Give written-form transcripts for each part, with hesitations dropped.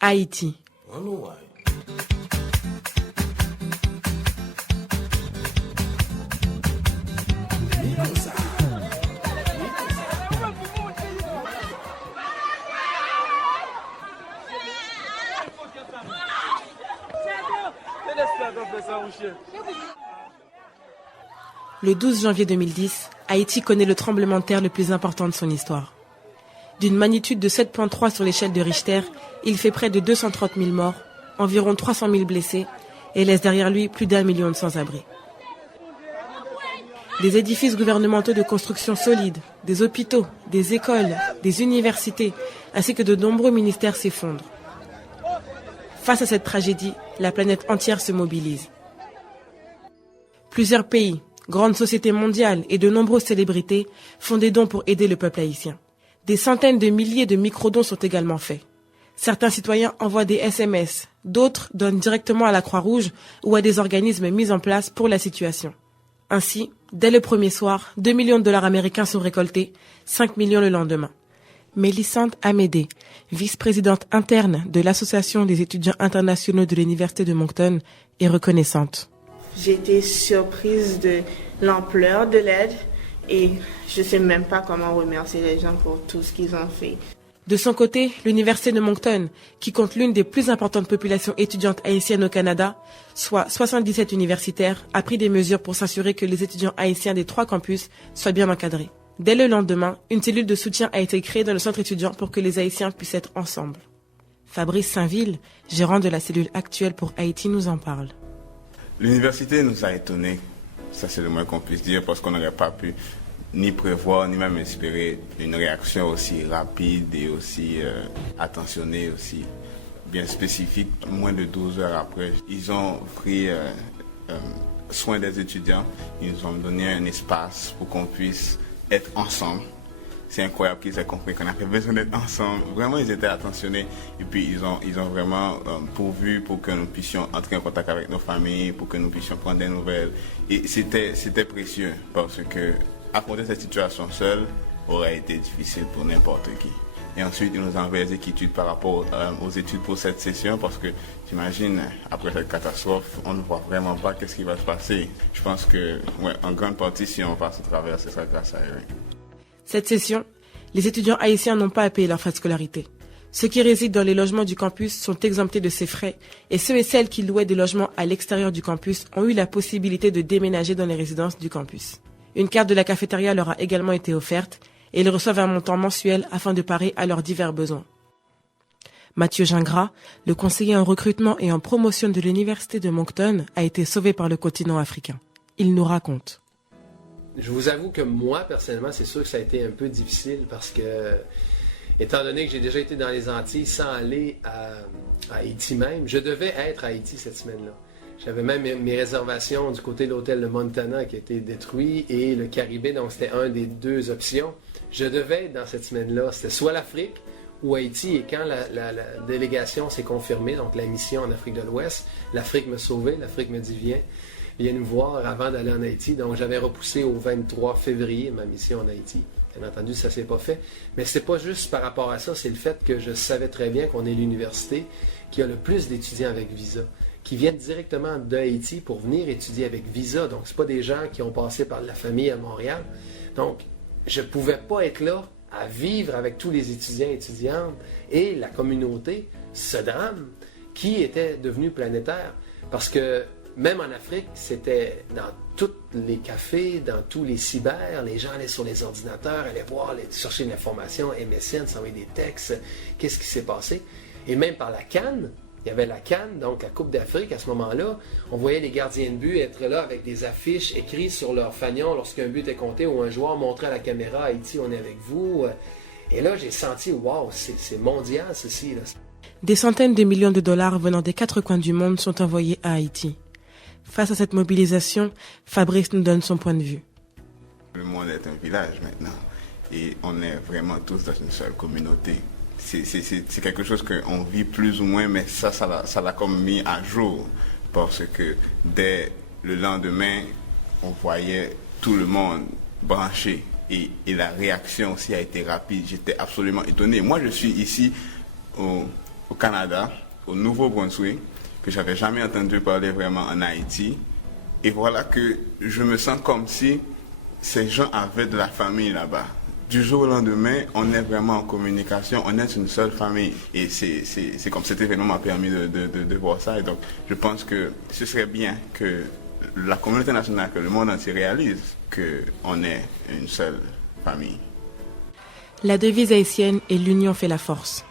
Haïti. Le 12 janvier 2010, Haïti connaît le tremblement de terre le plus important de son histoire. D'une magnitude de 7,3 sur l'échelle de Richter, il fait près de 230 000 morts, environ 300 000 blessés et laisse derrière lui plus d'1 million de sans-abri. Des édifices gouvernementaux de construction solides, des hôpitaux, des écoles, des universités, ainsi que de nombreux ministères s'effondrent. Face à cette tragédie, la planète entière se mobilise. Plusieurs pays, grandes sociétés mondiales et de nombreuses célébrités font des dons pour aider le peuple haïtien. Des centaines de milliers de microdons sont également faits. Certains citoyens envoient des SMS, d'autres donnent directement à la Croix-Rouge ou à des organismes mis en place pour la situation. Ainsi, dès le premier soir, 2 millions de dollars américains sont récoltés, 5 millions le lendemain. Mélissande Amédée, vice-présidente interne de l'Association des étudiants internationaux de l'Université de Moncton, est reconnaissante. J'ai été surprise de l'ampleur de l'aide et je ne sais même pas comment remercier les gens pour tout ce qu'ils ont fait. De son côté, l'Université de Moncton, qui compte l'une des plus importantes populations étudiantes haïtiennes au Canada, soit 77 universitaires, a pris des mesures pour s'assurer que les étudiants haïtiens des 3 campus soient bien encadrés. Dès le lendemain, une cellule de soutien a été créée dans le centre étudiant pour que les Haïtiens puissent être ensemble. Fabrice Saint-Ville, gérant de la cellule actuelle pour Haïti, nous en parle. L'université nous a étonnés, ça c'est le moins qu'on puisse dire, parce qu'on n'aurait pas pu ni prévoir, ni même espérer une réaction aussi rapide et aussi attentionnée, aussi bien spécifique. Moins de 12 heures après, ils ont pris soin des étudiants, ils nous ont donné un espace pour qu'on puisse être ensemble. C'est incroyable qu'ils aient compris qu'on avait besoin d'être ensemble. Vraiment, ils étaient attentionnés et puis ils ont vraiment pourvu pour que nous puissions entrer en contact avec nos familles, pour que nous puissions prendre des nouvelles. Et c'était précieux parce que affronter cette situation seule aurait été difficile pour n'importe qui. Et ensuite, ils nous ont envoyé des études par rapport aux études pour cette session parce que, j'imagine, après cette catastrophe, on ne voit vraiment pas qu'est-ce qui va se passer. Je pense que, en grande partie, si on passe au travers, ce sera grâce à eux. Cette session, les étudiants haïtiens n'ont pas à payer leurs frais de scolarité. Ceux qui résident dans les logements du campus sont exemptés de ces frais et ceux et celles qui louaient des logements à l'extérieur du campus ont eu la possibilité de déménager dans les résidences du campus. Une carte de la cafétéria leur a également été offerte et ils reçoivent un montant mensuel afin de parer à leurs divers besoins. Mathieu Gingras, le conseiller en recrutement et en promotion de l'Université de Moncton, a été sauvé par le continent africain. Il nous raconte. Je vous avoue que moi, personnellement, c'est sûr que ça a été un peu difficile parce que, étant donné que j'ai déjà été dans les Antilles sans aller à Haïti même, je devais être à Haïti cette semaine-là. J'avais même mes réservations du côté de l'hôtel de Montana qui a été détruit et le Caribé, donc c'était un des 2 options. Je devais être dans cette semaine-là, c'était soit l'Afrique ou Haïti. Et quand la délégation s'est confirmée, donc la mission en Afrique de l'Ouest, l'Afrique m'a sauvé, l'Afrique me dit viens nous voir avant d'aller en Haïti. Donc j'avais repoussé au 23 février ma mission en Haïti. Bien entendu, ça ne s'est pas fait. Mais c'est pas juste par rapport à ça, c'est le fait que je savais très bien qu'on est l'université qui a le plus d'étudiants avec visa, qui viennent directement de Haïti pour venir étudier avec visa. Donc ce pas des gens qui ont passé par la famille à Montréal. Donc je ne pouvais pas être là à vivre avec tous les étudiants et étudiantes et la communauté, ce drame qui était devenu planétaire. Parce que même en Afrique, c'était dans tous les cafés, dans tous les cyber, les gens allaient sur les ordinateurs, allaient voir, allaient chercher de l'information, MSN, s'envoyer des textes, qu'est-ce qui s'est passé. Et même par la CAN, il y avait la CAN, donc la Coupe d'Afrique à ce moment-là, on voyait les gardiens de but être là avec des affiches écrites sur leur fanion lorsqu'un but était compté ou un joueur montrait à la caméra « Haïti, on est avec vous ». Et là, j'ai senti « Wow, c'est mondial ceci ». Des centaines de millions de dollars venant des 4 coins du monde sont envoyés à Haïti. Face à cette mobilisation, Fabrice nous donne son point de vue. Le monde est un village maintenant et on est vraiment tous dans une seule communauté. C'est quelque chose qu'on vit plus ou moins, mais ça l'a comme mis à jour parce que dès le lendemain, on voyait tout le monde branché et la réaction aussi a été rapide. J'étais absolument étonné. Moi, je suis ici au Canada, au Nouveau-Brunswick, que j'avais jamais entendu parler vraiment en Haïti. Et voilà que je me sens comme si ces gens avaient de la famille là-bas. Du jour au lendemain, on est vraiment en communication, on est une seule famille. Et c'est comme cet événement m'a permis de voir ça. Et donc, je pense que ce serait bien que la communauté nationale, que le monde entier réalise qu'on est une seule famille. La devise haïtienne est l'union fait la force.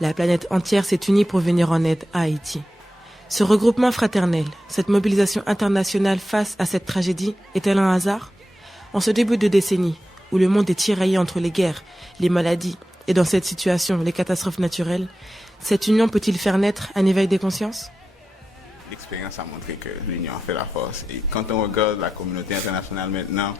La planète entière s'est unie pour venir en aide à Haïti. Ce regroupement fraternel, cette mobilisation internationale face à cette tragédie, est-elle un hasard? En ce début de décennie, où le monde est tiraillé entre les guerres, les maladies et dans cette situation, les catastrophes naturelles, cette union peut-il faire naître un éveil des consciences? L'expérience a montré que l'union fait la force. Et quand on regarde la communauté internationale maintenant,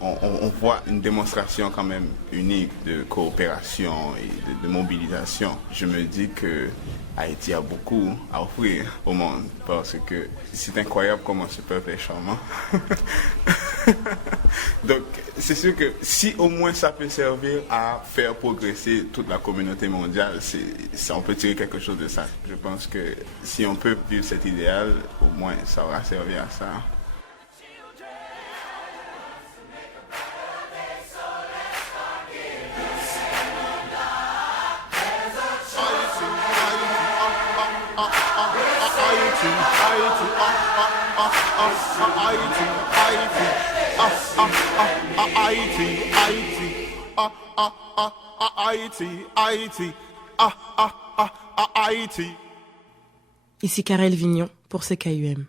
on voit une démonstration quand même unique de coopération et de mobilisation. Je me dis que Haïti a beaucoup à offrir au monde parce que c'est incroyable comment ce peuple est charmant. Donc c'est sûr que si au moins ça peut servir à faire progresser toute la communauté mondiale, on peut tirer quelque chose de ça. Je pense que si on peut vivre cet idéal, au moins ça aura servi à ça. Ici Karel Vignon pour CKUM.